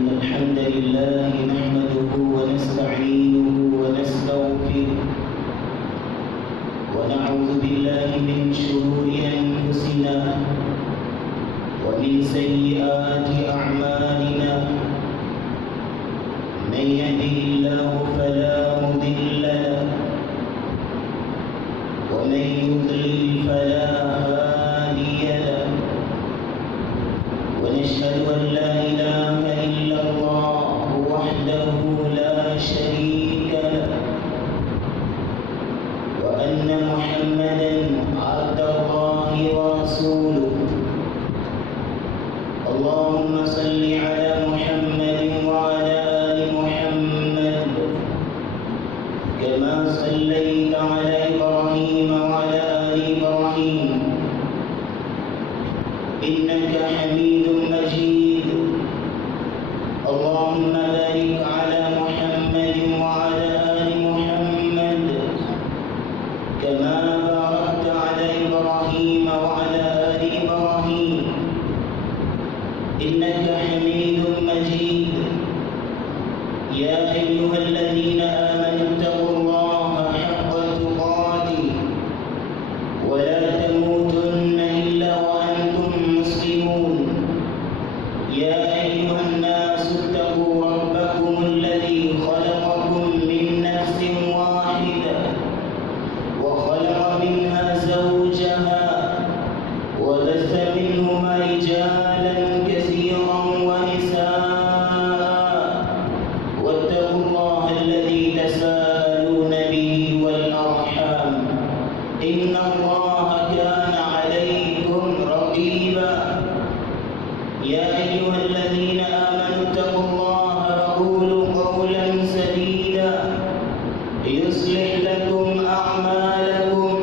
إن الحمد لله نحمده ونستعينه ونستغفره ونعوذ بالله من شرور أنفسنا ومن سيئات أعمالنا من يهده الله فلا مضل له ومن يضلل فلا هادي له ونشهد أن لا إله إلا الله وحده لا شريك له وأن محمدا عبد الله ورسوله اللهم صل على محمد وعلى آل محمد كما صليت على إبراهيم وعلى آل إبراهيم إنك حميد مجيد اللهم بارك على محمد وعلى آل محمد كما باركت على إبراهيم وعلى آل إبراهيم إنك حميد مجيد يا أيها الذين آمنوا اتقوا الله حق تقاته ولا تموتن إلا وأنتم مسلمون يا أيها الناس اتقوا ربكم الذي خلقكم من نفس واحدة وخلق منها زوجها وبث منهما رجالا كثيرا ونساء واتقوا الله الذي تساءلون به والأرحام إن الله كان عليكم رقيبا يا أيها الذين آمنوا اتقوا الله وقولوا قولا سديدا يصلح لكم أعمالكم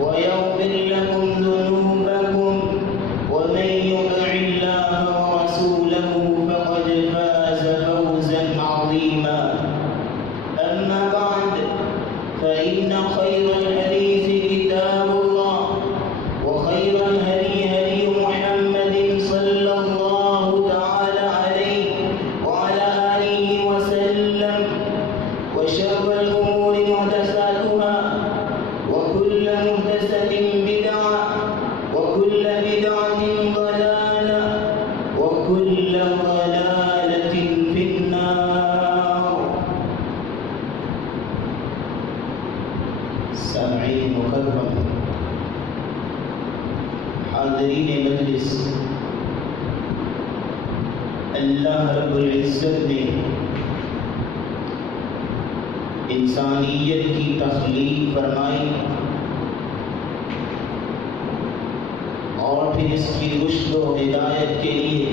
ويغفر لكم ذنوبكم ومن يطع الله ورسوله فقد فاز فوزا عظيما أما بعد فإن خير الحديث كتاب الله وخير الهدي هدي محمد صلى الله تعالى عليه وعلى آله وسلم وشر الأمور محدثاتها وكل محدثة بدعة وكل بدعة ضلالة وكل ضلالة في النار. سامعین مکرم، حاضرین مجلس، اللہ رب العزت نے انسانیت کی تخلیق فرمائی اور پھر اس کی رشد و ہدایت کے لیے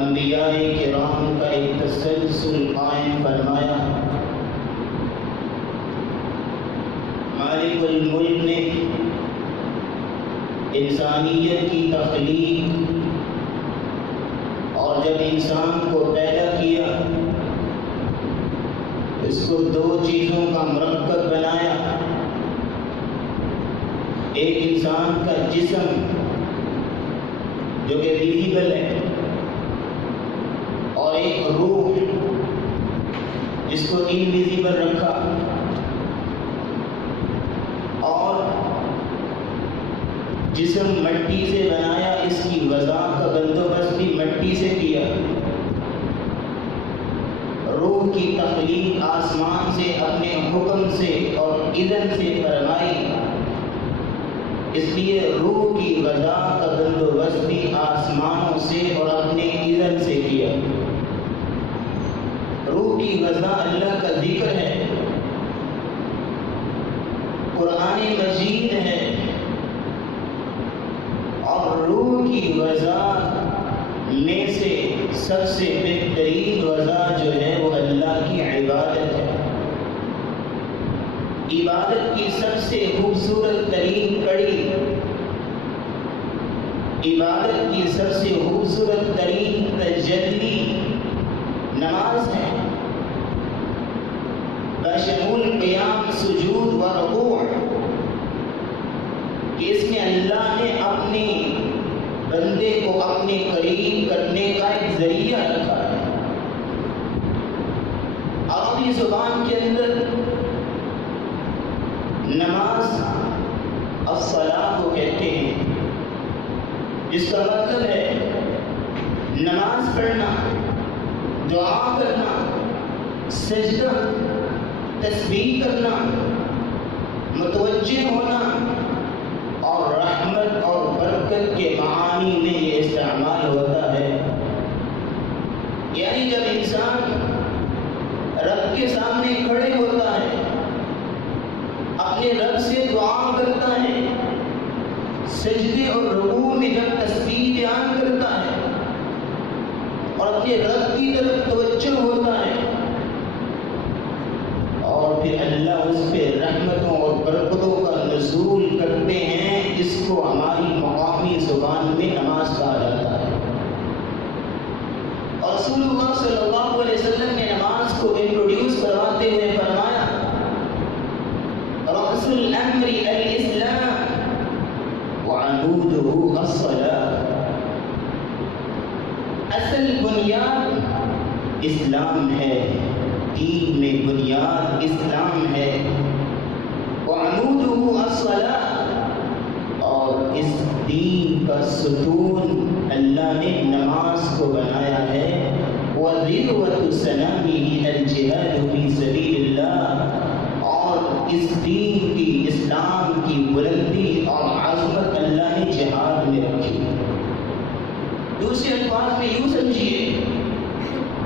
انبیاء کرام کا ایک تسلسل قائم فرمایا. مالک الملک نے انسانیت کی تخلیق اور جب انسان کو پیدا کیا اس کو دو چیزوں کا مرکب بنایا. ایک انسان کا جسم جو کہ ویزیبل ہے اور ایک روح جس کو انویزیبل رکھا اور جسم مٹی سے بنایا. اس کی غذا کا بندوبست بھی مٹی سے کیا. روح کی تخلیق آسمان سے اپنے حکم سے اور اذن سے فرمائی. اس لیے روح کی غذا کا بندوبست بھی آسمانوں سے اور اپنے اذن سے کیا. روح کی غذا اللہ کا ذکر ہے، قرآن مجید ہے، اور روح کی غذا میں سے سب سے بہترین غذا جو ہے وہ اللہ کی عبادت ہے. عبادت کی سب سے خوبصورت ترین کڑی، عبادت کی سب سے خوبصورت ترین تجلی نماز ہے. بشمول قیام، سجود و رکوع، کہ اس میں اللہ نے اپنی بندے کو اپنے قریب کرنے کا ایک ذریعہ رکھا ہے۔ عربی زبان کے اندر نماز الصلاۃ کو کہتے ہیں، جس کا مطلب ہے نماز پڑھنا، دعا کرنا، سجدہ، تسبیح کرنا، متوجہ ہونا اور رحمت اور برکت کے معانی میں یہ استعمال ہوتا ہے۔ یعنی جب انسان رب کے سامنے کھڑے ہوتا ہے، اپنے رب سے دعا کرتا ہے، سجدے اور رکوع میں جب تسبیح بیان کرتا ہے اور اپنے رب کی طرف توجہ ہوتا ہے، اور پھر اللہ اس پہ رحمتوں اور برکتوں کا نزول کرتے ہیں، اس کو ہماری مقامی زبان میں نماز کہا جاتا ہے۔ اور رسول اللہ صلی اللہ علیہ وسلم نے نماز کو انٹروڈیوس کرواتے ہوئے فرمایا، رأس الامر الاسلام وعمودہ الصلاۃ، اصل بنیاد اسلام ہے، دین میں بنیاد اسلام ہے، وعمودہ الصلاۃ، اور اس دین کا ستون اللہ نے نماز کو بنایا ہے، وذروۃ سنامہ الجہاد فی سبیل اللہ، اور اس دین کی، اسلام کی بلندی اور عظمت اللہ نے جہاد میں رکھی۔ دوسرے الفاظ میں یوں سمجھیے،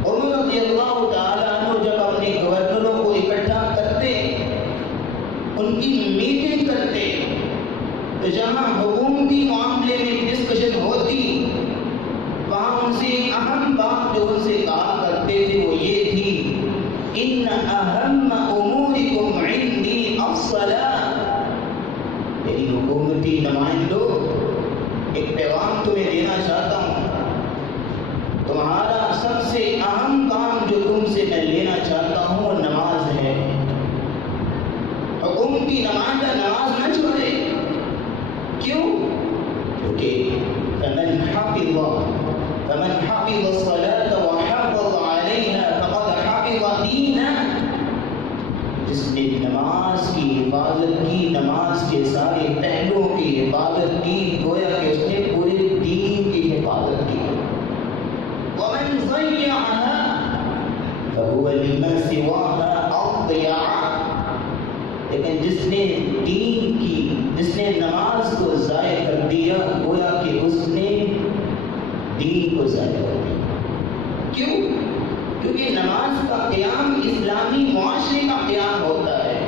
عمر رضی اللہ تعالیٰ عنہ جب اپنے گورنروں کو اکٹھا کرتے، ان کی میٹنگ کرتے، تو جہاں حکومتی معاملے میں ڈسکشن ہوتی، وہاں ان سے اہم بات جو ان سے کہا کرتے تھے وہ یہ تھی، ان اہم امورکم عندی الصلاۃ، میری حکومتی نمائندوں، ایک پیغام تمہیں دینا چاہتا ہوں، تمہارا سب سے اہم کام جو تم سے میں لینا چاہتا ہوں وہ نماز ہے۔ حکومتی نمائندہ نماز نہ چھوڑے، کیوں؟ کیونکہ فمن حفظ الصلاۃ وحافظ علیہا فقد حفظ دینہ، جس نے نماز کی حفاظت کی، نماز کے سارے پہلوؤں کی حفاظت کی، گویا کہ اس نے پورے دین کی حفاظت کی۔ ومن ضيعها فهو لما سواها اضيع، لیکن جس نے دین کی، جس نے نماز کو ضائع کر دیا، گویا کہ اس نے دین کو ضائع کر دیا۔ کیوں؟ کیونکہ نماز کا قیام اسلامی معاشرے کا قیام ہوتا ہے،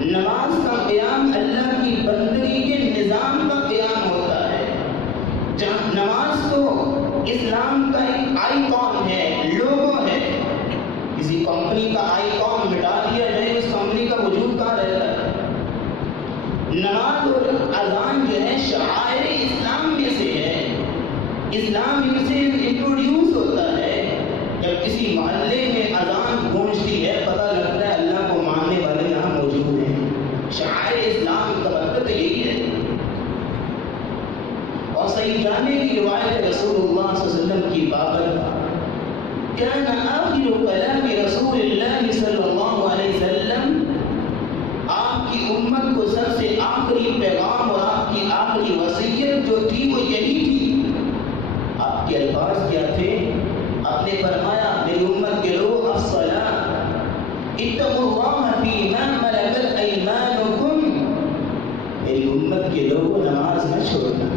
نماز کا قیام اللہ کی بندگی کے نظام کا قیام ہوتا ہے، جہاں نماز کو اسلام کا ایک آئیکن ہے، لوگو ہے۔ کسی کمپنی کا آئیکن مٹا دیا جائے، اس کمپنی کا وجود کہاں رہتا ہے؟ نماز اور اذان جو ہے شعائر اسلام میں سے ہے، اسلام ان سے انٹروڈیوس ہوتا ہے۔ جب کسی محلے میں اذان گونجتی ہے، پتہ لگتا ہے اللہ کو ماننے والے یہاں موجود ہیں۔ شعائر اسلام کا مطلب یہی ہے۔ اور صحیح جانے کی روایت رسول اللہ صلی اللہ علیہ وسلم کی بابت، كان آخر كلام رسول اللہ صلی اللہ علیہ وسلم، آپ کی امت کو سب سے آخری پیغام اور آپ کی آخری وصیت جو تھی وہ یہی تھی۔ آپ کے الفاظ کیا تھے؟ آپ نے فرمایا، میری امت کے لوگ، الصلاۃ اتقوا اللہ فیما ملکت ایمانکم، میری امت کے لوگوں نماز نہ چھوڑنا،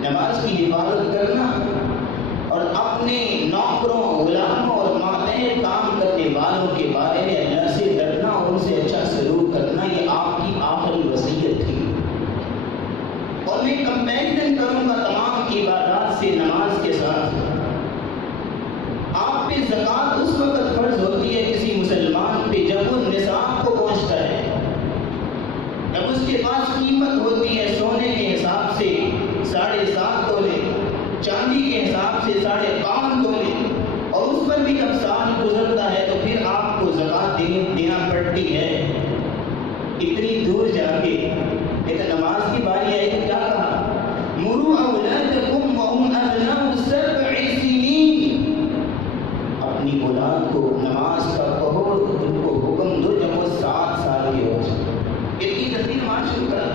نماز کی حفاظت کرنا، اور اپنے نوکروں، غلاموں اور ماتحت کام کرنے والوں کے بارے میں اللہ سے ڈرنا اور ان سے اچھا سلوک کرنا، یہ آپ کی آخری وصیت تھی۔ اور میں کمپیریزن کروں گا تمام عبادات سے نماز کے ساتھ۔ آپ پہ زکوٰۃ اس وقت فرض ہوتی ہے کسی مسلمان پہ جب وہ نصاب کو پہنچتا ہے، جب اس کے پاس قیمت ہوتی ہے سونے کے حساب سے 7.5 تولے، چاندی کے حساب سے 52.5 تولے، اور اس پر بھی جب سال گزرتا ہے تو پھر آپ کو زکوٰۃ دینا پڑتی ہے اتنی دور جا کے۔ لیکن نماز کی باری آئی تو کیا کہا؟ مروا اولادکم وهم ابناء 7 سنین، اپنی اولاد کو نماز کا کہو، ان کو حکم دو جب وہ 7 سال کے ہو جائیں۔ کتنی جلدی نماز شروع کرا،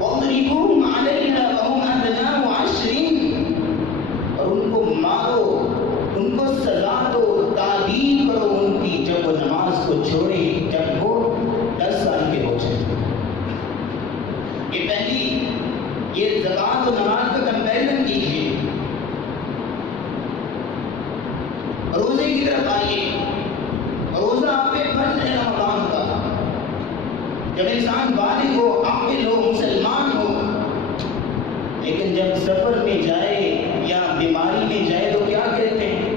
وَاضْرِبُوهُمْ عَلَيْهَا وَهُمْ أَبْنَاءُ 10، اور ان کو مارو، ان کو سزا دو، تعدیب کرو ان کی جب وہ نماز کو چھوڑیں، جب وہ 10 سال کے ہو جائیں۔ یہ پہلی، یہ زکوٰۃ و نماز کا کمپیرزن کیجیے۔ روزے کی طرف آئیے، روزہ آپ پہ فرض ہے رمضان کا۔ جب انسان بالغ ہو، عاقل ہو، مسلمان ہو، لیکن جب سفر میں جائے یا بیماری میں جائے تو کیا کہتے ہیں؟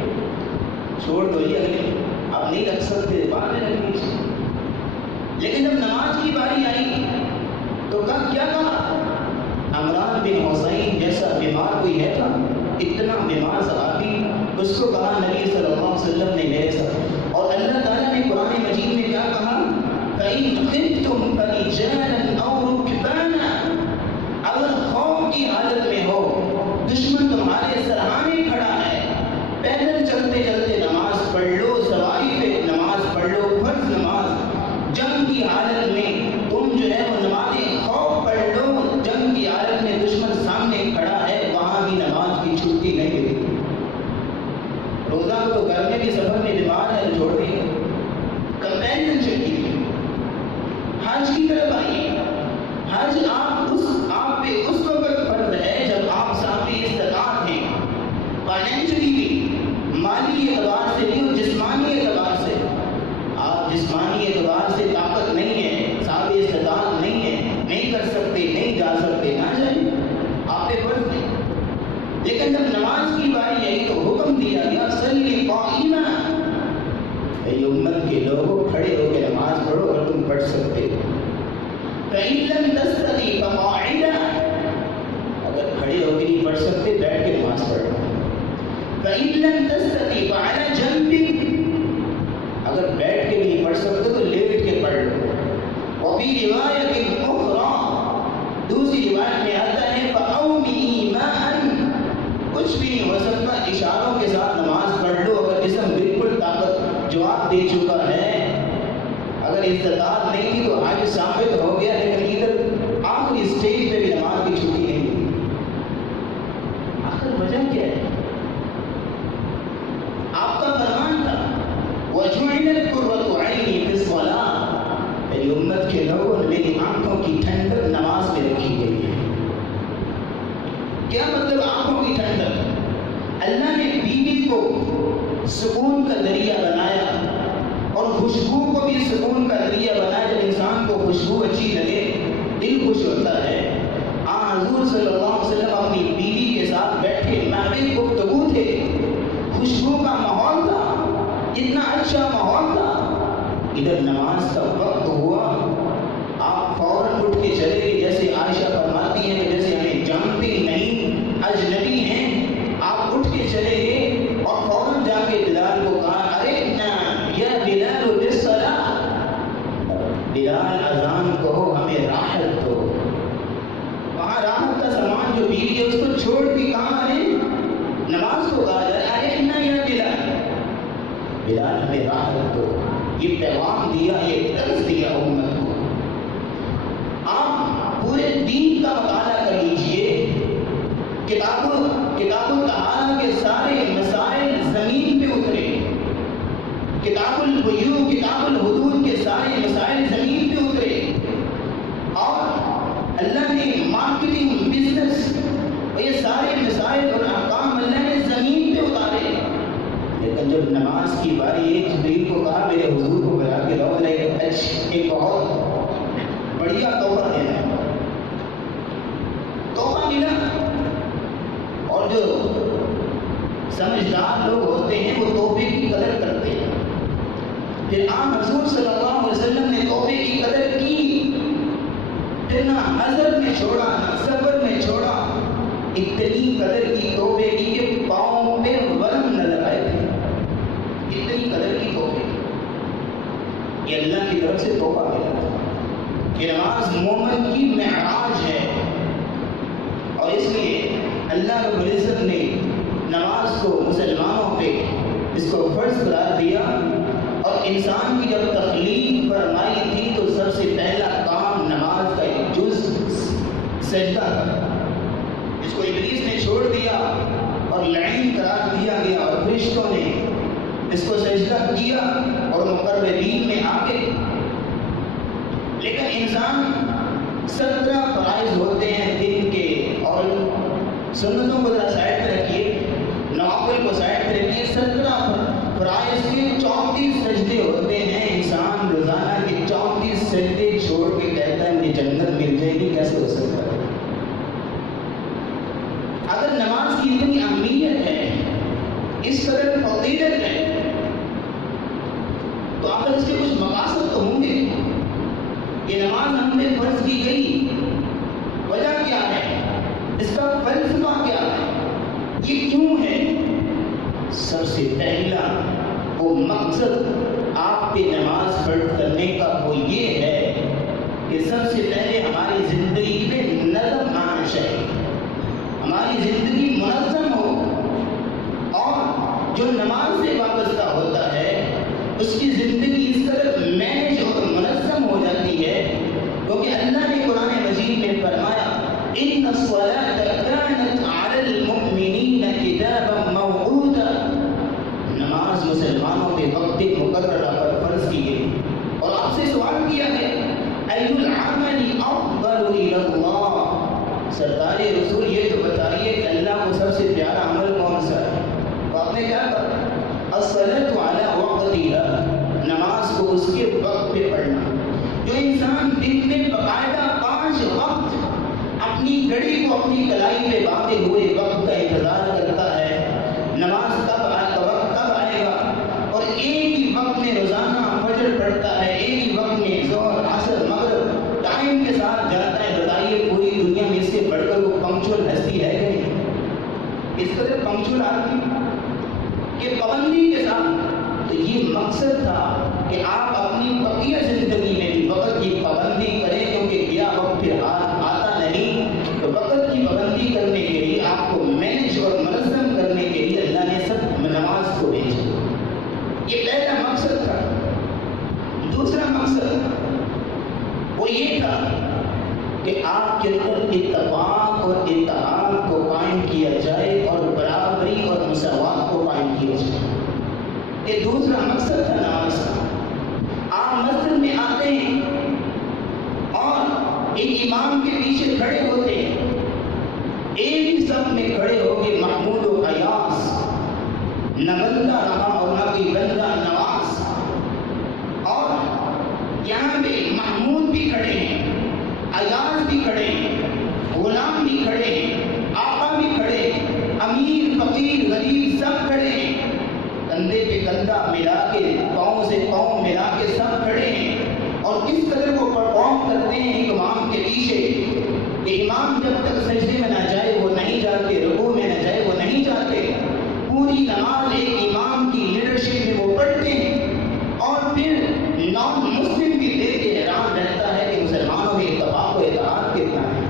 چھوڑ دو یہ اگلے، آپ نہیں رکھ سکتے، بعد میں رکھ لیجیے۔ لیکن جب نماز کی باری آئی تو کیا کہا؟ عمران بن حسین جیسا بیمار کوئی ہے تھا، اتنا بیمار صحابی، اس کو کہا نبی صلی اللہ علیہ وسلم نے میرے ساتھ، اور اللہ تعالیٰ نے قرآن مجید میں کیا کہا؟ فَإِنْ خِفْتُمْ فَرِجَالًا أَوْ رُكْبَانًا، اگر خوف کی حالت میں ہو، دشمن تمہارے سرحانے کھڑا ہے، پیدل چلتے چلتے نماز پڑھ لو، سواری پہ نماز پڑھ لو، فرض نماز، جنگ کی حالت میں تم جو ہے وہ نماز خوف پڑھ لو، جنگ کی حالت میں دشمن سامنے کھڑا ہے، وہاں بھی نماز کی چھٹی نہیں ملتی۔ روزہ تو گھر میں بھی سفر میں بیمار ہے چھوڑ دیں، کمپیرزن چیک کیجیے۔ حج کی طرف آئیے، حج آپ پہ اس وقت فرض ہے جب آپ صاحب استطاعت ہیں، فائنینشلی بھی، مالی اعتبار سے بھی اور جسمانی اعتبار سے۔ آپ جسمانی اعتبار سے طاقت نہیں ہے، صاحب استطاعت نہیں ہے، نہیں کر سکتے، نہیں جا سکتے، نہ جائیں، آپ پہ فرض نہیں۔ لیکن جب نماز کی باری آئی تو حکم دیا گیا صلی قائما، اے امت کے لوگوں کھڑے ہو کے نماز پڑھو اگر تم پڑھ سکتے ہو۔ فَإِن لَّمْ تَسْتَطِعْ فَقَاعِدًا، اگر کھڑے ہو کے نہیں پڑھ سکتے بیٹھ کے نماز پڑھو۔ فَإِن لَّمْ تَسْتَطِعْ فَعَلَىٰ جَنبٍ، اگر بیٹھ کے بھی نہیں پڑھ سکتے تو لیٹ کے پڑھ لو۔ وَفِي رِوَایَةٍ أُخْرَىٰ، دوسری روایت میں آتا ہے فَأَوْمِئِي مَاءً، کچھ بھی نہیں ہو سکتا اشاروں کے ساتھ نماز پڑھ لو، اگر جسم بالکل طاقت جواب دے چکا ہے، اگر استطاعت نہیں تھی تو حج ثابت ہو گیا، لیکن ادھر آخری اسٹیج پہ بھی نماز کی چھٹی نہیں ہوئی۔ آخر وجہ کیا ہے؟ آپ کا فرمان تھا وَجُعِلَتْ قُرَّةُ عَيْنِي فِي الصَّلَاةِ، میری امت کے لوگوں نے میری آنکھوں کی ٹھنڈک نماز میں رکھی گئی ہے۔ کیا مطلب آنکھوں کی ٹھنڈک؟ اللہ نے بیوی کو سکون کا ذریعہ بنایا اور خوشبو کو بھی سکون کا ذریعہ بنایا۔ جب انسان کو خوشبو اچھی لگے دل خوش ہوتا ہے۔ حضور صلی اللہ علیہ وسلم اپنی بیوی کے ساتھ بیٹھے، محفل گفتگو تھے، خوشبو کا ماحول تھا، اتنا اچھا ماحول تھا۔ ادھر نماز کا وقت ہوا، آپ فوراً اٹھ کے چلے گئے، جیسے عائشہ فرماتی ہیں جیسے ہمیں جانتے نہیں، اجنبی ہیں، آپ اٹھ کے چلے گئے اور فوراً جا کے بلال کو کہا ارحنا یا بلال بالصلاۃ، بلال اذان کہو ہمیں راحت دو۔ وہاں راحت کا سامان جو بیوی ہے اس کو چھوڑ کے کہاں آئے؟ نماز کو کہا جائے ارحنا یا بلال، بلال ہمیں راحت دو۔ یہ پیغام دیا، یہ درس دیا امت کو۔ آپ پورے دین کا مطالعہ کر لیجئے، کتاب الطہارہ کے سارے مسائل زمین پہ اترے، کتاب البیوع، کتاب الحدود کے سارے مسائل زمین پہ اترے، اور اللہ نے مارکیٹنگ، بزنس، یہ سارے مسائل اور احکام اللہ نے زمین پہ اتارے۔ لیکن جب نماز کی باری ایک جبریل کو کہا میرے حضور کو بلا کے لاؤ، ایک بہت بڑھیا تحفہ دینا ہے، تحفہ ملا۔ اور جو سمجھدار لوگ ہوتے ہیں وہ تحفے کی قدر کرتے ہیں۔ پھر آپ حضور صلی اللہ علیہ وسلم نے تحفے کی قدر کی، پھر نہ حضرت نے چھوڑا نہ سفر میں چھوڑا، اتنی قدر کی تحفے کی کہ پاؤں پہ ورم نظر آئے تھے، اتنی قدر کی تحفے کی۔ یہ اللہ کی طرف سے تحفہ ملا تھا۔ یہ نماز مومن کی معراج ہے، اور اس لیے اللہ رب العزت نے نماز کو مسلمانوں پہ اس کو فرض قرار دیا، اور انسان کی جب تخلیق فرمائی تھی تو سب سے پہلا کام نماز کا ایک جز سجدہ تھا، جس کو ابلیس نے چھوڑ دیا اور لعین قرار دیا گیا، اور فرشتوں نے اس کو سجدہ کیا اور مقربین میں آ گئے۔ لیکن انسان 17 فرائض ہوتے ہیں دن کے، اور سنتوں کو ذرا سائڈ پہ رکھیے، نوافل کو سائڈ پہ رکھیے، 17 فرائض کے 34 سجدے ہوتے ہیں۔ انسان روزانہ کے 34 سجدے چھوڑ کے کہتا ہے مجھے جنت مل جائے گی، کیسے ہو سکتا ہے؟ اگر نماز کی اتنی اہمیت ہے، اس قدر فضیلت ہے، تو آخر اس کے کچھ مقاصد تو ہوں گے۔ یہ نماز ہم پہ فرض کی گئی، وجہ کیا ہے؟ اس کا فلسفہ کیا ہے؟ یہ کیوں ہے؟ سب سے پہلا وہ مقصد آپ پہ نماز فرض کرنے کا وہ یہ ہے کہ سب سے پہلے ہماری زندگی میں نظم آنا چاہیے، ہماری زندگی منظم ہو، اور جو نماز سے وابستہ ہوتا ہے اس کی زندگی اس طرح مینج اور منظم ہو جاتی ہے، کیونکہ اللہ نے قرآن مجید میں فرمایا ان الصلاۃ کانت علی المؤمنین کتابا موقوتا، نماز مسلمانوں پہ وقت مقررہ پر فرض کی گئی، اور آپ سے سوال کیا ہے ای العمل افضل الی اللہ، سرکار رسول یہ تو بتائیے کہ اللہ کو سب سے پیارا عمل کون سا ہے؟ تو آپ نے کیا کہا؟ الصلاۃ علی وقتها، نماز کو اس کے وقت پہ پڑھنا۔ جو انسان دن میں باقاعدہ 5 وقت اپنی گھڑی کو اپنی کلائی پہ باندھے ہوئے وقت کا انتظار کرتا ہے، نماز کب آئے گا، اور ایک ہی وقت میں روزانہ فجر پڑھتا ہے، ایک ہی وقت میں ظہر عصر مغرب ٹائم کے ساتھ جاتا ہے، بتائیے پوری دنیا میں اس سے بڑھ کر وہ پنکچوئل ہستی ہے کہ نہیں؟ اس قدر پنکچوئل آدمی کہ پابندی کے ساتھ۔ تو یہ مقصد تھا کہ آپ اپنی بقیہ زندگی میں بھی وقت کی پابندی کریں، کیونکہ گیا وقت پھر آتا نہیں، تو وقت کی پابندی کرنے کے لیے آپ کو مینج اور منظم کرنے کے لیے اللہ نے سب نماز کو بھیجا۔ یہ پہلا مقصد تھا۔ دوسرا مقصد وہ یہ تھا کہ آپ کے اندر اتفاق اور اتحاد کو قائم کیا جائے، اور برابری اور مساوات کو قائم کیا جائے۔ یہ دوسرا مقصد تھا نماز کا۔ آپ مسجد میں آتے ہیں اور ایک امام کے پیچھے کھڑے ہوتے ہیں، ایک ہی صف میں کھڑے ہو کے محمود و ایاس، نہ بندہ رہا اور نہ کوئی بندہ نواز، اور یہاں پہ محمود بھی کھڑے ہیں، ایاز بھی کھڑے ہیں، غلام بھی کھڑے ہیں، آقا بھی کھڑے ہیں، امیر فقیر غریب سب کھڑے ہیں، کندھے پہ کندھا ملا کے، پاؤں سے پاؤں ملا کے سب کھڑے ہیں، اور کس قدر کو پرفارم کرتے ہیں امام کے پیچھے کہ امام جب تک سجدے میں نہ جائے وہ نہیں جاتے، رکوع میں نہ جائے وہ نہیں جاتے، پوری نماز ایک امام کی لیڈرشپ میں وہ پڑھتے ہیں، اور پھر نان مسلم بھی دیکھ کے حیران رہتا ہے کہ مسلمانوں میں اتفاق و اتحاد کتنا ہے۔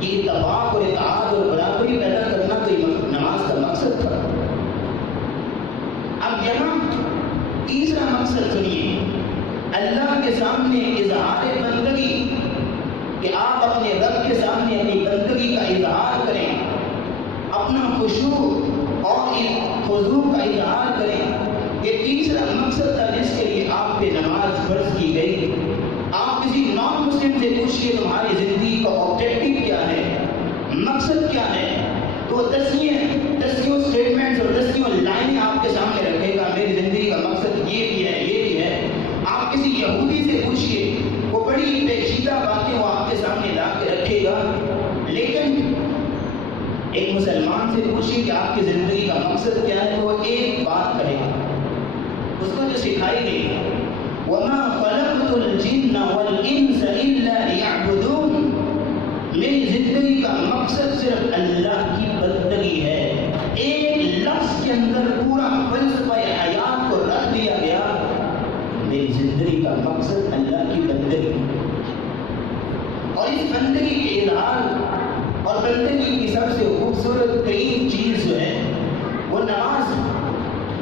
یہ اتفاق اور اتحاد اور برابری پیدا کرنا تو نماز کا مقصد تھا۔ اب یہاں تیسرا مقصد سنیے، اللہ کے سامنے اظہار بندگی، کہ آپ اپنے رب کے سامنے اپنی بندگی کا اظہار کریں، اپنا خشوع اور خضوع کا اظہار کریں۔ یہ تیسرا مقصد تھا جس کے لیے آپ پہ نماز فرض کی گئی۔ آپ کسی نان مسلم سے پوچھئے تمہاری زندگی کا آبجیکٹو کیا ہے، مقصد کیا ہے، تو دسیوں سٹیٹمنٹس اور دسیوں لائنیں آپ کے سامنے رکھے گا، میری زندگی کا مقصد یہ بھی ہے، یہ بھی ہے۔ آپ کسی یہودی سے پوچھئے، وہ بڑی پیچیدہ باتیں وہ آپ کے سامنے لا کے رکھے گا، لیکن ایک مسلمان سے پوچھئے کہ آپ کی زندگی کا مقصد کیا ہے، تو وہ ایک بات کہے گا، اس کو جو سکھائی گئی ہے، وَمَا خَلَقْتُ الْجِنَّ وَالْإِنسَ إِلَّا لِيَعْبُدُونَ، میری زندگی کا مقصد صرف اللہ کی بندگی ہے۔ ایک لفظ کے اندر پورا فلسفہ حیات کو رکھ دیا گیا، میری زندگی کا مقصد اللہ کی بندگی، اور اس بندگی کے اظہار اور بندگی کی سب سے خوبصورت ترین چیز جو ہے وہ نماز ہے،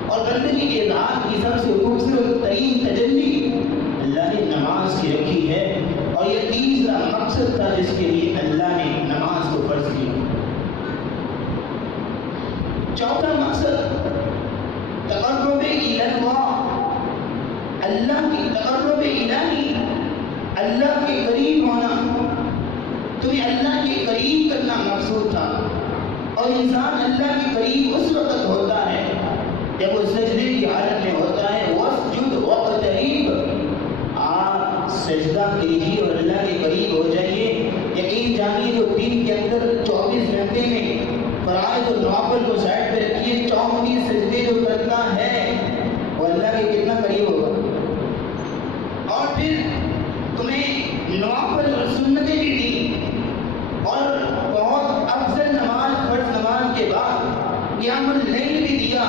اور بندگی کے اظہار کی سب سے خوبصورت ترین تجلی اللہ نے نماز کی رکھی ہے، اور یہ تیسرا مقصد تھا جس کے لیے اللہ نے نماز کو فرض کیا۔ چوتھا مقصد تقرب الی اللہ، اللہ کی تقرب الہی، اللہ کے قریب ہونا، تمہیں اللہ کے قریب کرنا مقصود تھا۔ اور انسان اللہ کے قریب اس وقت ہوتا ہے جب وہ سجدے کی حالت میں ہوتا ہے۔ واسجد واقترب، آپ سجدہ کیجیے اور اللہ کے قریب ہو جائیے۔ یقین جانیے جو دن کے اندر 24 گھنٹے میں فرائض اور نوافل کو سائڈ پہ رکھیے، 34 سجدے جو کرتا ہے وہ اللہ کے کتنا قریب ہوگا۔ اور پھر تمہیں نوافل اور سنتیں بھی دی، اور بہت افضل نماز فرض نماز کے بعد قیام اللیل بھی دیا۔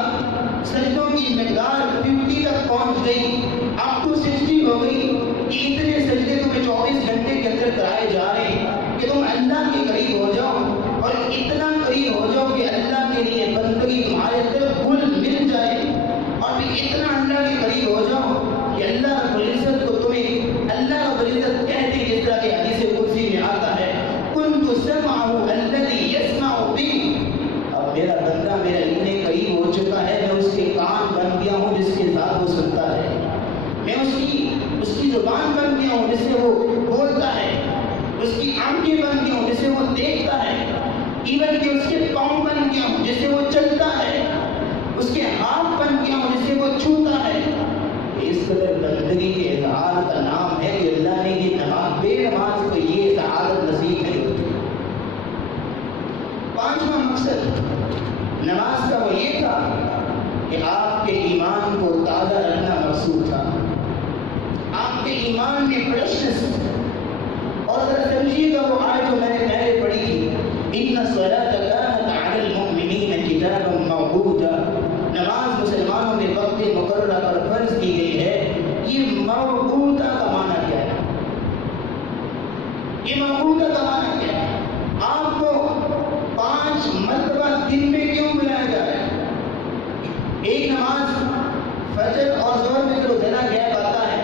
سجدوں کی مقدار 50 تک پہنچ گئی، اب تو 60 ہو گئی کہ اتنے سجدے تمہیں 24 گھنٹے کے اندر کرائے جا رہے ہیں کہ تم اللہ کے قریب ہو جاؤ، اور اتنا قریب ہو جاؤ کہ اللہ کے لیے بندگی تمہارے اندر گل مل جائے، اور پھر اتنا اللہ کے قریب ہو جاؤ کہ اللہ رب العزت کو تمہیں اللہ رب العزت کہتے ہیں جس طرح کہ حدیث قدسی میں آتا ہے، کنت سمعہ الذی یسمع بہ، اب میرا بندہ میرا اتنے قریب ہو چکا ہے، میں اس کے کان بن گیا ہوں جس کے ساتھ وہ سنتا ہے، میں اس کی زبان بن گیا ہوں جس سے وہ بولتا ہے، اس کی آنکھیں بن گیا ہوں جس سے وہ دیکھتا ہے، ایون کہ اس کے پاؤں بن گیا ہوں جس سے وہ چلتا ہے، اس کے ہاتھ بن گیا ہوں جس سے وہ چھوتا ہے۔ اس قدر بندگی کے اظہار کا نام ہے کہ اللہ نے یہ نماز، بے نماز کو یہ سعادت نصیب نہیں ہوتی۔ پانچواں مقصد نماز کا وہ یہ تھا کہ آپ کے ایمان کو تازہ رکھنا مقصود تھا، آپ کے ایمان میں فریشنس۔ اور ذرا سمجھیے گا وہ آیت جو میں نے پہلے پڑھی تھی، ان الصلاۃ کانت علی المؤمنین کتابا موقوتا، نماز مسلمانوں میں وقت مقررہ پر فرض کی گئی ہے۔ یہ موقوتا کا معنی کیا ہے؟ یہ موقوتا کا معنی کیا ہے؟ آپ کو 5 مرتبہ دن میں کیوں بلایا جا رہا ہے؟ ایک نماز فجر اور ظہر میں چلو ذرا گیپ آتا ہے،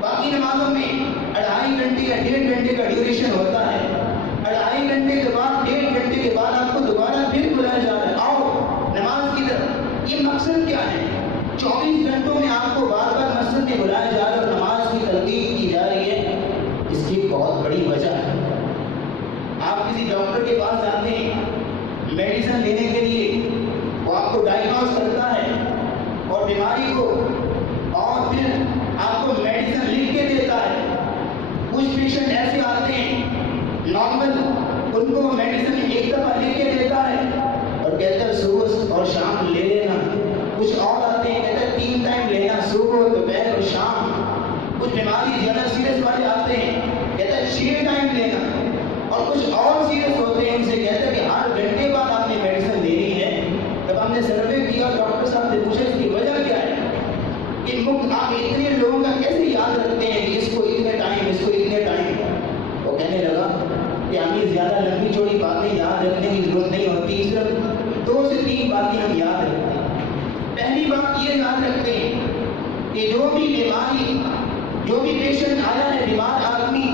باقی نمازوں میں 2.5 گھنٹے یا 1.5 گھنٹے کا ڈیوریشن ہوتا ہے، 2.5 گھنٹے کے بعد 1.5 گھنٹے کے بعد آپ کو دوبارہ پھر بلایا جا رہا ہے، آؤ نماز کی طرف۔ یہ مقصد کیا ہے؟ 24 گھنٹوں میں آپ کو بار بار مسجد میں بلایا جا رہا ہے اور نماز کی تلقین کی جا رہی ہے، اس کی بہت بڑی وجہ ہے۔ آپ کسی ڈاکٹر کے پاس جاتے ہیں میڈیسن لینے کے لیے، وہ آپ کو ڈائگنوز کرتا ہے اور بیماری کو، اور پھر آپ کو میڈیسن لکھ کے دیتا ہے۔ کچھ پیشنٹ ایسے آتے ہیں نارمل، ان کو میڈیسن ایک دفعہ لکھ کے دیتا ہے اور کہتا ہے صبح اور شام لے لینا۔ کچھ اور آتے ہیں کہتے ہیں 3 ٹائم لینا، صبح دوپہر اور شام۔ کچھ بیماری زیادہ سیریس والے آتے ہیں کہتا ہے 6 ٹائم لینا، اور کچھ اور سیریس ہوتے ہیں ان سے کہتا ہے کہ ہر گھنٹے بعد آپ نے میڈیسن لینی ہے۔ جب ہم نے سروے کیا ڈاکٹر صاحب سے پوچھا اس کی وجہ کیا ہے کہ آپ اتنے لوگوں کا کیسے یاد رکھتے ہیں کہ اس کو اتنے ٹائم، اس کو اتنے ٹائم؟ وہ کہنے لگا کہ ہمیں زیادہ لمبی چوڑی باتیں یاد رکھنے کی ضرورت نہیں ہوتی، صرف 2 سے 3 باتیں ہم یاد رکھتے ہیں۔ پہلی بات یہ یاد رکھتے ہیں کہ جو بھی بیماری، جو بھی پیشنٹ آیا ہے بیمار آدمی،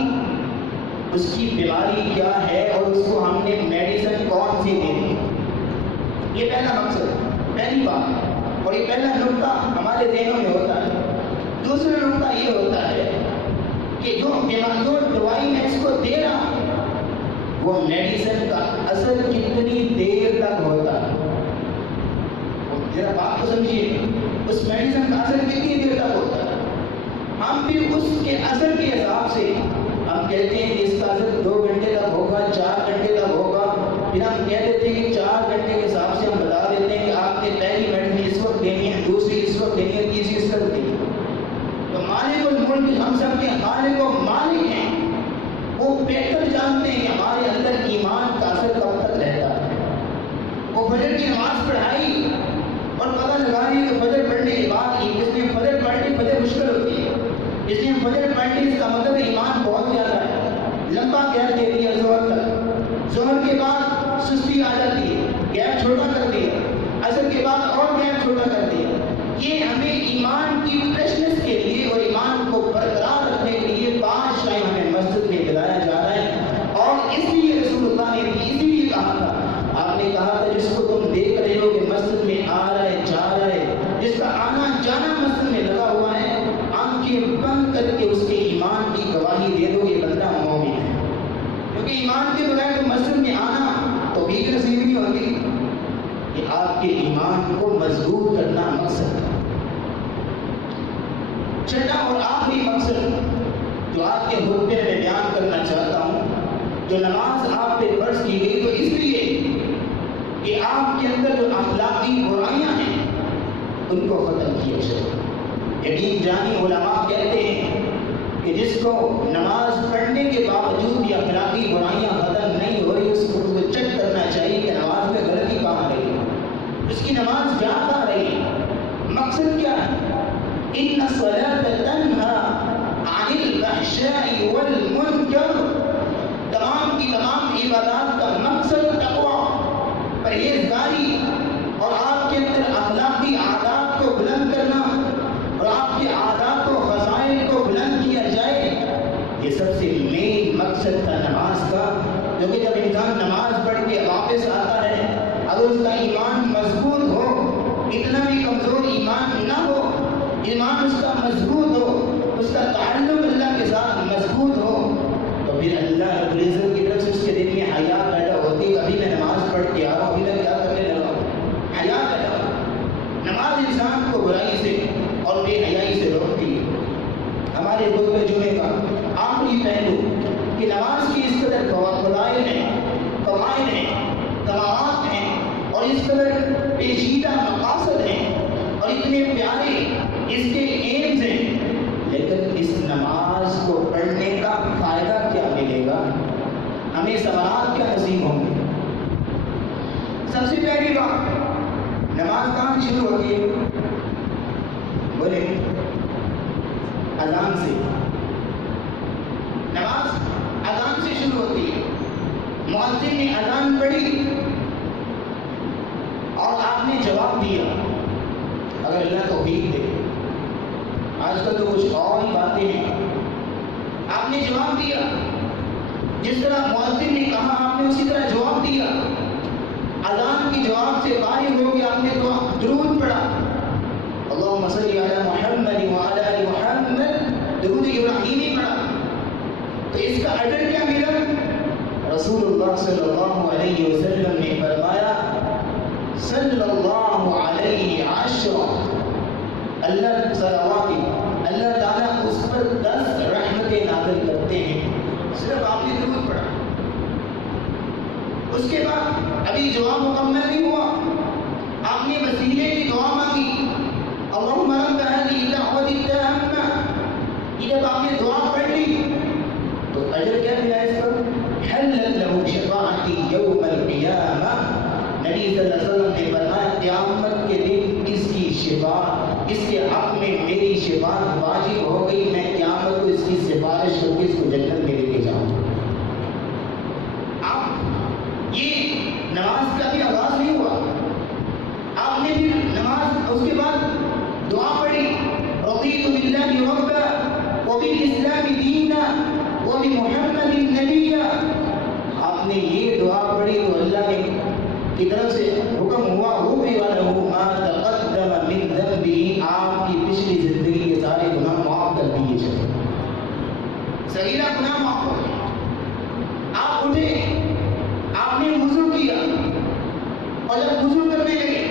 اس کی بیماری کیا ہے اور اس کو ہم نے میڈیسن کون سی دینی ہے۔ یہ پہلا مقصد، پہلی بات، اور یہ پہلا نقطہ ہمارے ذہنوں میں ہوتا ہے۔ دوسرا نقطہ یہ ہوتا ہے کہ جو دوائی میں اس کو دے رہا ہوں وہ میڈیسن کا اثر کتنی دیر تک ہوتا ہے۔ ذرا بات کو سمجھیے، اس میڈیسن کا اثر کتنی دیر تک ہوتا ہے۔ ہم پھر اس کے اثر کے حساب سے ہم کہتے ہیں کہ اس کا اثر 2 گھنٹے تک ہوگا، 4 گھنٹے تک ہوگا، پھر ہم کہہ دیتے ہیں کہ 4 گھنٹے کے حساب سے ہم بتا دیتے ہیں کہ آپ نے پہلی میڈیسن اس وقت دینی ہے، دوسری اس وقت دینی ہے، تیسری اس وقت دینی ہے۔ تو مالک الملک، ہم سب کے خالق و مالک ہیں، وہ بہتر جانتے ہیں کہ ہمارے اندر ایمان کا اثر کب تک رہتا ہے۔ وہ فجر کی نماز پڑھائی اور پتہ لگا رہی ہے کہ فجر پڑھنے کے بعد ہی جس نے فجر پڑھ لی، فجر مشکل ہوتی ہے، اس نے فجر پڑھ لی، اس کا مطلب ایمان بہت زیادہ ہے، لمبا گیپ دے دیا ظہر تک، ظہر کے بعد سستی آ جاتی ہے، گیپ چھوٹا کر دیا، عصر کے بعد اور گیپ چھوٹا کر دیا۔ یہ ہمیں ایمان کی فریشنس کے لیے اور ایمان کو برقرار رکھنے کے لیے 5 ٹائم ہمیں مسجد میں بلایا جا رہا ہے، اور اس لیے رسول اللہ نے بھی اسی لیے کہا تھا، آپ نے کہا تھا جس کو تم دیکھ رہے ہو کہ مسجد میں آ رہا ہے جا رہا ہے، جس کا آنا جانا مسجد میں لگا ہوا ہے، آنکھیں بند کر کے اس کے ایمان کی گواہی دے دو یہ بندہ مومن ہے، کیونکہ ایمان کے بغیر تو مسجد میں آنا تو بھی نصیب نہیں ہوتی۔ کہ آپ کے ایمان کو مضبوط کرنا مقصد ہے۔ چھٹا اور آخری مقصد جو آپ کے خطبے میں بیان کرنا چاہتا ہوں، جو نماز آپ پہ فرض کی گئی تو اس لیے کہ آپ کے اندر جو اخلاقی برائیاں ہیں ان کو ختم کیا جائے۔ یقین جانی علماء کہتے ہیں کہ جس کو نماز پڑھنے کے باوجود یہ اخلاقی برائیاں ختم نہیں ہو رہی، اس کو چیک کرنا چاہیے کہ نماز میں غلطی کہاں رہی ہے، اس کی نماز جا کہاں رہی ہے، مقصد کیا ہے۔ ان الصلاۃ تنہی عن الفحشاء والمنکر، تمام کی تمام عبادات کا مقصد تقوی، پرہیزگاری، اور آپ کے اندر اخلاقی عادات کو بلند کرنا، اور آپ کے عادات و فضائل کو بلند کیا جائے، یہ سب سے مین مقصد تھا نماز کا۔ کیونکہ جب انسان نماز پڑھ کے واپس آتا ہے، اگر اس کا ایمان مضبوط ہو، اتنا بھی کمزور ایمان نہ ہو، ایمان اس کا مضبوط ہو، اس کا تعلق اللہ کے ساتھ مضبوط ہو، تو پھر اللہ رب العزت کی طرف سے اس کے دل میں حیا پیدا ہوتی ہے۔ ابھی میں نماز پڑھ کے آ رہا ہوں، ابھی میں کیا کرنے لگا ہوں، حیا پیدا ہو۔ نماز انسان کو برائی سے اور بے حیائی سے روکتی ہے۔ ہمارے خطبہ جمعے کا آخری پہلو کہ نماز کی اس قدر فضائل ہیں، فوائد ہیں، ثمرات ہیں، اور اس قدر پیچیدہ مقاصد ہیں، اور اتنے پیارے اس کے ایمز ہیں، لیکن اس نماز کو پڑھنے کا فائدہ کیا ملے گا، ہمیں ثمرات کیا نصیب ہوں گے۔ سب سے پہلی بات، نماز کہاں سے شروع ہوتی ہے؟ بولے اذان سے۔ نماز اذان سے شروع ہوتی ہے۔ مؤذن نے اذان پڑھی اور آپ نے جواب دیا، اگر اللہ توفیق دے، آج کل تو کچھ اور ہی باتیں ہیں، آپ نے جواب دیا، جس طرح مؤذن نے کہا آپ نے اسی طرح جواب دیا، اذان کی جواب سے فارغ ہو کے آپ نے درود پڑھا، اللہم صلی علی محمد وعلی آل محمد، درود ابراہیمی پڑھا، تو اس کا اجر کیا ملا؟ رسول اللہ صلی اللہ علیہ وسلم نے فرمایا صلی اللہ علیہ عشرہ، اللہ صلوات، اللہ تعالیٰ اس پر 10 رحمتیں نازل کرتے ہیں، صرف آپ نے درود پڑھا۔ اس کے بعد ابھی جواب مکمل نہیں ہوا، آپ نے وسیلے کی دعا مانگی، اللہم رب هذه الدعوة التامة، یہ جب آپ نے دعا پڑھ لی تو اجر کیا ملا اس پر؟ حلت له شفاعتی یوم القیامہ، نبی صلی اللہ علیہ وسلم نے فرمایا قیامت کے دن اس کی شفاعت، اس کے حق میں میری شفاعت واجب ہو گئی، میں قیامت کو اس کی سفارش کر کے اس کو جنت میں لے کے جاؤں۔ اب یہ نماز کا بھی آغاز نہیں ہوا، آپ نے پھر نماز اس کے بعد دعا پڑھی، رضیت باللہ ربا وبالاسلام دینا وبمحمد نبیا، آپ نے یہ دعا پڑھی تو اللہ نے کی طرف سے حکم ہوا غفر له ما تقدم من ذنبه، آپ کی پچھلی زندگی کے سارے گناہ معاف کر دیے جائیں، صغیرہ گناہ معاف ہو گئے۔ آپ اٹھے، آپ نے وضو کیا، اور جب وضو کرنے لگے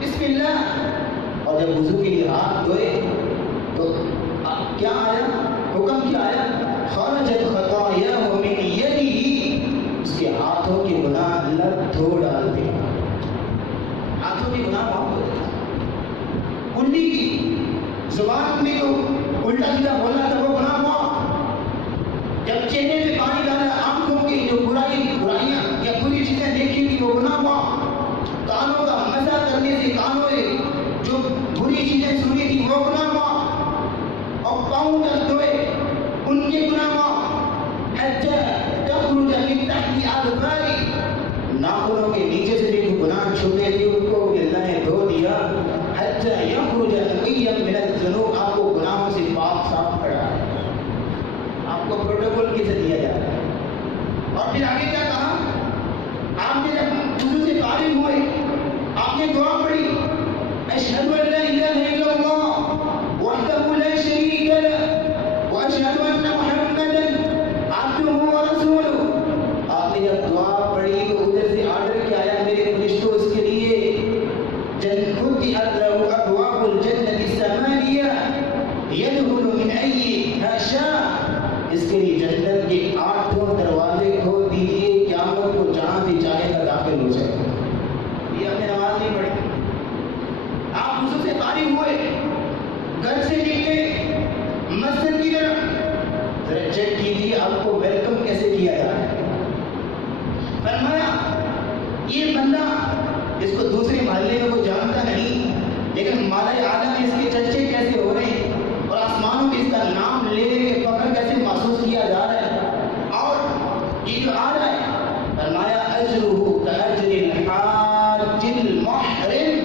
بسم اللہ، اور جب وضو کے لیے ہاتھ دھوئے تو کیا آیا، حکم کیا آیا، خرجت خطایاہ من یدہ، اس کے ہاتھوں کے گناہ اللہ دھو ڈالتے ہیں، ہاتھوں کے گناہ معاف ہو جاتے ہیں۔ کنڈی کی زبان میں جو الٹا سیدھا بولا تھا وہ گناہ معاف، جب چہرے میں پانی ڈالا، آنکھوں کی جو برائیاں یا بری چیزیں دیکھی تھی وہ گناہ معاف، کانوں کا مزہ کرنے سے کانوں سے جو بری چیزیں سنی تھی وہ گناہ معاف، اور پاؤں جب دھوئے ان کے گناہ معاف، حتی تخرج من تحت تحت اظفار، ناخنوں کے نیچے سے بھی گناہ چھپے تھے ان کو اللہ نے دھو دیا. حتی یخرج نقیا من الذنوب، آپ کو گناہوں سے پاک صاف کھڑا ہے. آپ کو پروٹوکول کسے دیا جا رہا ہے. اور پھر آگے کیا کہا؟ آپ نے جب وضو سے فارغ ہوئے آپ نے دعا پڑھی، اشہد ان لا الہ الا اللہ وحدہ لا شریک لہ واشہد ان محمدا عبدہ ورسولہ. آپ نے جب دعا پڑھی تو ادھر سے آرڈر کیا آیا میرے فرشتوں اس کے لیے فتحت لہ ابواب الجنۃ الثمانیہ یدخل من ایہا شاء، اس کے لیے جنت کے 8 دروازے کھول دیجیے، قیامت کو جہاں سے چاہے گا داخل ہو جائے. یہ ہم نے نماز نہیں پڑھی. آپ وضو سے فارغ ہوئے، گھر سے نکلے مسجد کی طرف، ذرا چیک کیجیے آپ کو ویلکم کیسے کیا جا رہا ہے. فرمایا یہ بندہ، اس کو دوسرے محلے میں کوئی جانتا نہیں، لیکن مالا عالم میں اس کے چرچے کیسے ہو رہے ہیں اور آسمانوں میں اس کا نام لے کے فخر کیسے محسوس کیا جا رہا ہے. اور یہ جو آ رہا ہے، فرمایا اجرہ کاجر الحاج المحرم،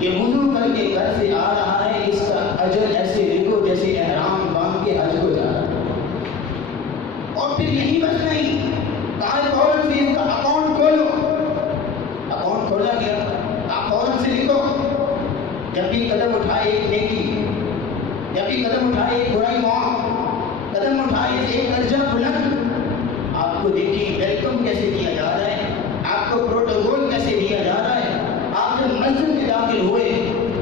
یہ وضو کر کے گھر سے آ رہا ہے، اس کا اجر ایسے لکھو جیسے احرام باندھ کے حج کو جا رہا ہے. اور پھر یہی بس نہیں، کہا فوراً سے اس کا اکاؤنٹ کھولو. اکاؤنٹ کھولا گیا، آپ فوراً سے لکھو، جب بھی قدم اٹھائے ایک نیکی، جب بھی قدم اٹھائے ایک برائی معاف، قدم اٹھائے ایک درجہ بلند. آپ کو دیکھیے ویلکم کیسے کیا جا رہا ہے، آپ کو پروٹوکول کیسے دیا جا رہا ہے. آپ جب مسجد میں داخل ہوئے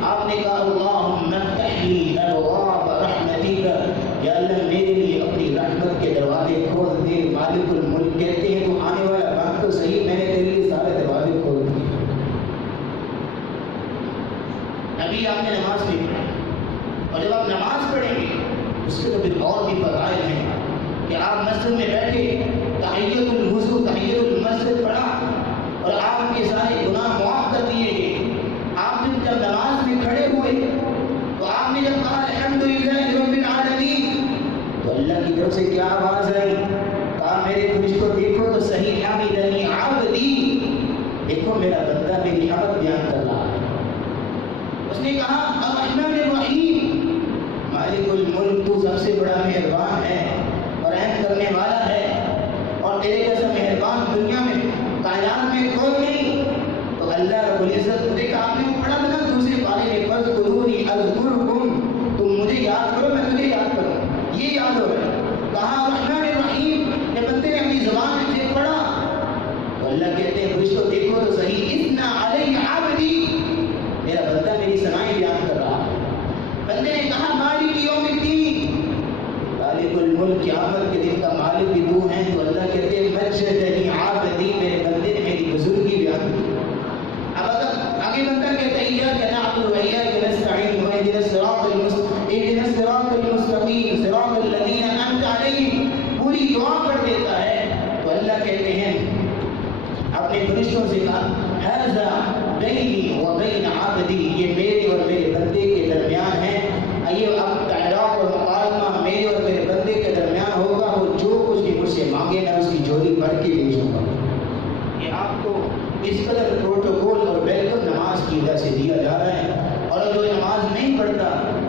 آپ نے کہا اللہم افتح لی ابواب رحمتک، یا اللہ میرے لیے اپنی رحمت کے دروازے کھول دے. مالک الملک کہتے ہیں تو آنے والا بات تو صحیح، میں نے تیرے لیے سارے دروازے کھول دیے. ابھی آپ نے نماز نہیں پڑھی، اور جب آپ نماز پڑھیں گے اس کے تو پھر اور بھی فضائل ہیں کہ آپ مسجد میں بیٹھے تحیۃ الوضو تحیۃ المسجد پڑھا اور آپ کے سارے گناہ معاف کر دیے گئے. آپ جب نماز میں کھڑے ہوئے تو آپ نے جب کہا الحمدللہ رب العالمین تو اللہ کی طرف سے کیا آواز آئی؟ کہا میرے فرشتوں دیکھو تو صحیح، حمدنی عبدی، دیکھو میرا بندہ میری حمد بیان کر رہا ہے. اس نے کہا الرحمن الرحیم، مالک الملک تو سب سے بڑا مہربان ہے اور رحم کرنے والا ہے، اور تیرے جیسا مہربان دنیا میں کائنات میں کوئی نہیں. تو اللہ رب العزت، دیکھا آپ نے پڑھا تھا نا دوسرے پارے میں فاذکرونی اذکرکم، تم مجھے یاد کرو میں تجھے یاد کروں، یہ یاد ہو رہا ہے. کہا الرحمن الرحیم، جب بندے نے اپنی زبان سے پڑھا تو اللہ کہتے ہیں فرشتوں دیکھو تو صحیح، اثنا علی عبدی، میرا بندہ میری ثنائیں بیان کر رہا ہے. بندے نے کہا مالک یوم الدین، مالک الملک، قیامت کے دن کا مالک بھی تو ہیں. تو اللہ کہتے ہیں مجدنی عبدی، میرے بندے نے میری بزرگی بیان کی. اب اگر آگے بندہ کہتا ہے ایاک نعبد و ایاک نستعین واهدنا الصراط المستقیم صراط الذین انعمت علیہم، پوری دعا پڑھ دیتا ہے تو اللہ کہتے ہیں اپنے فرشتوں سے کہا ھذا بینی و بین عبدی، یہ میرے اور میرے بندے کے درمیان ہے. یہ اب تعلق اور مکالمہ میرے اور میرے بندے کے درمیان ہوگا. وہ جو کچھ بھی مجھ سے مانگے میں اس کی جھولی بھر کے بھیجوں گا. یہ آپ کو اس قدر پروٹوکول اور ویلکم نماز کی وجہ سے دیا جا رہا ہے. اور جو نماز نہیں پڑھتا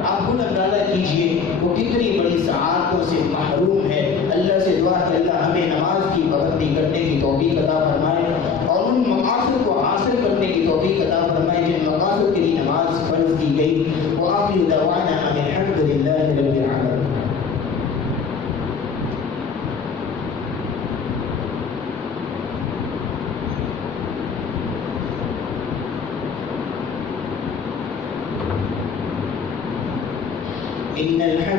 آپ خود اندازہ کیجئے وہ کتنی بڑی سعادتوں سے محروم ہے. اللہ سے دعا کہ اللہ ہمیں نماز کی پابندی کرنے کی توفیق عطا فرمائے اور ان مقاصد کو حاصل کرنے کی توفیق عطا فرمائے جن مقاصد کے لیے نماز فرض کی گئی. وآخر دعوانا ان الحمد للہ رب العالمین. إن الحمد